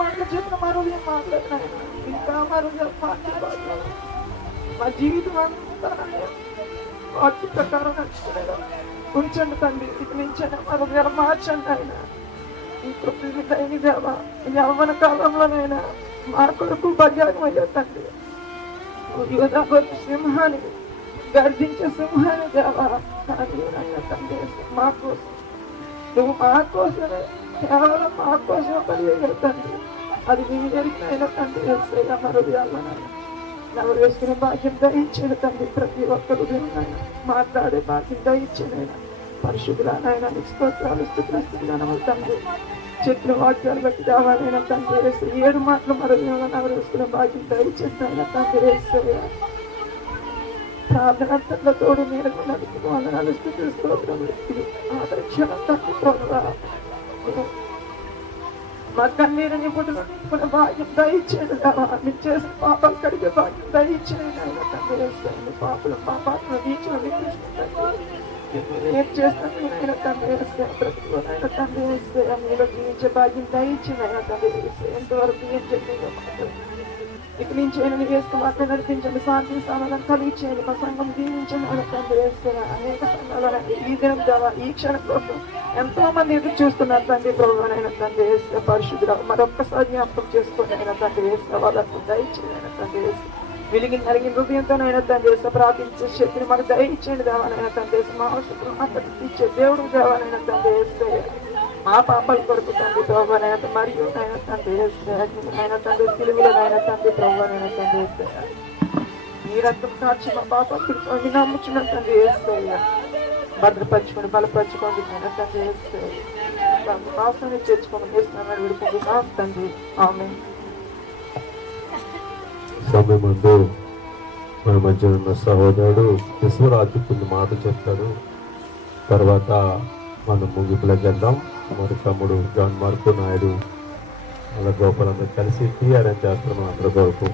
మాటలు చెప్పిన మా హృదయం మాట్లాడినాయన ఇంకా మా హృదయం మార్చుకోవాలి. మా జీవితం అంతా వాటి ప్రకారం నడుచుకునేలా ఉంచండి తండ్రి. ఇక నుంచైనా మా హృదయాలు మార్చండి ఆయన. ఈ కృపని దేవా, ఈ యవ్వన కాలంలోనైనా మా కొరకు బలియాగం అయ్యా తండ్రి. యోధా గొప్ప సింహాన్ని గర్జించే సింహాన్ని దేవా, తండ్రి మా కోసం నువ్వు మా కోసమే, కేవలం మా కోసం బలియాగం తండ్రి. అది మీ ఎరికైనా తండ్రి వేసేయ మా హృదయాలను ఎవరు వేసుకునే భాగ్యం దయించిన తండ్రి. ప్రతి ఒక్కరు మాట్లాడే భాగ్యం దయించిన పరిశుద్ధులనైనా నీకు స్తోత్రాలు స్తుతులు తండ్రి. చెప్పిన వాక్యాలు బట్టి రావాలైనా తండ్రి వేస్తే 7 మాటలు మరొక ఎవరు వేసుకునే భాగ్యం దయచేసిన తండ్రి వేసేయ ప్రార్థనలో తోడు నీడకు నడుపుకోవాలని స్థితి స్తోత్రములు ఆదరక్షణ తండ్రి. మా కన్నీరుని పుట్టిన భాగ్యం దయచేయండి దేవా. మీరు చేసిన పాపాలు కడిగే భాగ్యం దయచేయండి ఆయన తండ్రి వేస్తాయండి. పాపలు పాపాత్మ నీచులు ఏం చేస్తాను ఆయన తండ్రి వేస్తే ప్రతి ఆయన తండ్రి వేస్తే మీలో జీవించే భాగ్యం దయచేయండి ఆయన తండ్రి వేస్తే. ఎంతవరకు ఏం చెప్పి ఇక నుంచి ఆయన వేస్తూ మాత్రం నడిపించండి. శాంతి సమాధానం కలిగించండి. మా సంఘం జీవించండి ఆయన తండ్రి వేస్తే. అనేక సంఘాలు ఈ దినం ద్వారా ఈ క్షణం కోసం ఎంతో మంది ఎదురు చూస్తున్నారు తండ్రి. ప్రభుత్వం తండ్రి వేస్తే పరిశుద్ధులు మరొక్కసారి జ్ఞాపకం చేసుకుని ఆయన తండ్రి వేస్తే వాళ్ళకు దయచేయండి ఆయన తండ్రి వేస్తే. వెలిగిన నలిగిన హృదయంతోనైనా తండ్రి వేస్తే ప్రార్థించే శక్తిని మాకు దయచేయండి దేవాలైనా తండ్రి వేస్తే. మా అవసరం ఇచ్చే దేవుడు దేవాలైనా తండ్రి వేస్తే మా పాపాల కొరకు తండ్రి ప్రభువనైనా మరియు నైనా తండ్రి వేస్తే ఆయన తండ్రి తెలుగులోనైనా తండ్రి ప్రభువనైనా తండ్రి వేస్తే మీ రక్తం కాచి మా పాపాలు తిరుగుతుంది నమ్ముచున్న తండ్రి వేస్తే భద్రపరచుకోండి బలపరచుకోండి ఆయన తండ్రి వేస్తే ఆశని చేర్చుకోండి వేస్తున్నాను విడుకుంటున్నాం తండ్రి. ఆమేన్. సమయమందు మన మధ్య ఉన్న సహోదరుడు విశ్వరాజు కొన్ని మాటలు చెప్తాడు. తర్వాత మనం ముగింపులోకి వెళ్దాం. మరి తమ్ముడు జాన్ మార్కు నాయుడు అలా గోపాలందరూ కలిసి టీఆర్ఎస్ చేస్తున్నాం అందరి కొరకు.